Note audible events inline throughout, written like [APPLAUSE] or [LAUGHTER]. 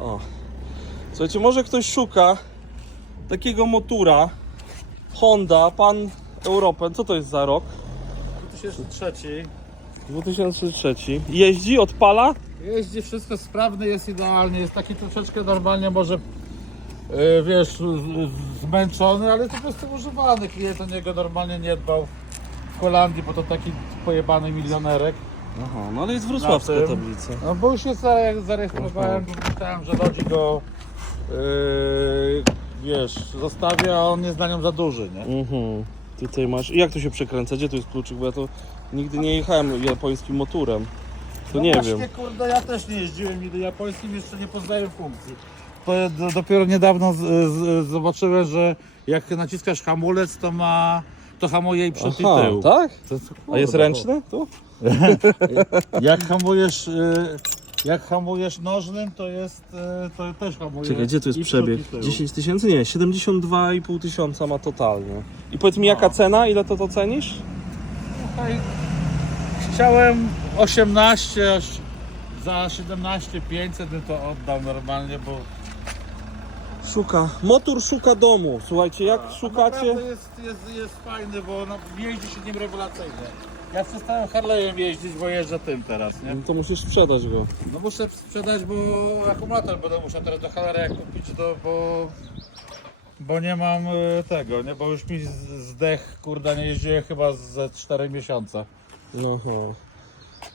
O. Słuchajcie, może ktoś szuka takiego motura Honda, pan Europen. Co to jest za rok? 2003. 2003. Jeździ, odpala? Jeździ wszystko sprawne, jest idealnie, jest taki troszeczkę normalnie może e, wiesz, zmęczony, ale to po prostu używany. Klient o niego normalnie nie dbał w Holandii, bo to taki pojebany milionerek. Aha, no ale jest wrocławska Na tym. tablica. No bo już jest zare- zarejestrowałem, bo myślałem, że Lodzi go yy, wiesz, zostawia, a on jest dla nią za duży, nie? Mhm. Tutaj masz. Jak to się przekręca? Gdzie tu jest kluczyk? Bo ja to nigdy nie jechałem japońskim motorem. To No nie właśnie, wiem. kurde, ja też nie jeździłem nigdy japońskim, jeszcze nie poznaję funkcji. To ja do, dopiero niedawno z, z, zobaczyłem, że jak naciskasz hamulec, to ma, to hamuje i przed i Aha, tył. tak? To, A jest ręczny? Tu? [LAUGHS] Jak hamujesz, y, jak hamujesz nożnym, to jest, y, to też hamuje Czekaj, gdzie tu jest i przód, przebieg? i tył. 10 tysięcy? Nie, 72,5 tysiąca ma totalnie. I powiedz mi jaka cena? Ile to to cenisz? Tutaj Chciałem 18, aż za 17 500 bym to oddał normalnie, bo Szuka. Motor szuka domu. Słuchajcie, jak szukacie. Jest, jest, jest fajny, bo no, jeździ się nim rewelacyjnie. Ja przestałem Harley'em jeździć, bo jeżdżę tym teraz, nie? No to musisz sprzedać go. No muszę sprzedać, bo akumulator będę musiał teraz do Harley'a kupić, do, bo, bo nie mam y, tego, nie? Bo już mi z- zdech, kurde, nie jeździłem chyba ze 4 miesiące. No, no.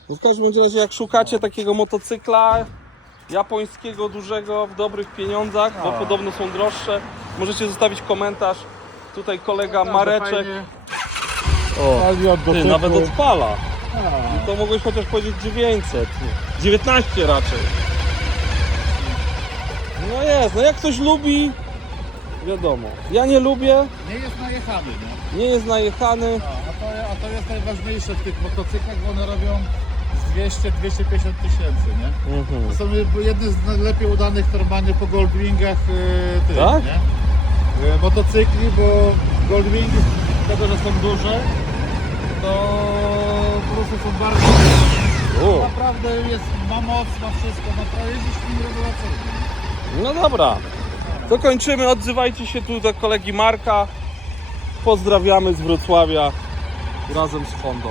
No w każdym razie jak szukacie takiego motocykla japońskiego, dużego, w dobrych pieniądzach, bo No. podobno są droższe, możecie zostawić komentarz. Tutaj kolega No, Mareczek. O, od ty, dotyku. nawet odpala. A. To mogłeś chociaż powiedzieć 900. 19 raczej. No jest, no jak ktoś lubi, wiadomo. Ja nie lubię, Nie jest najechany, nie? nie jest najechany. No, a, to, a to jest najważniejsze w tych motocyklach, bo one robią 200-250 tysięcy, nie? Mhm. To są jedne z najlepiej udanych normalnie po Goldwingach yy, tych, Tak? nie? Yy, motocykli, bo Goldwingi, tego, że są duże, to po prostu są bardzo... U. Naprawdę jest, ma moc, ma wszystko, no to jeździć nim rewelacyjnie. No dobra, to kończymy. Odzywajcie się tu do kolegi Marka. Pozdrawiamy z Wrocławia razem z Hondą.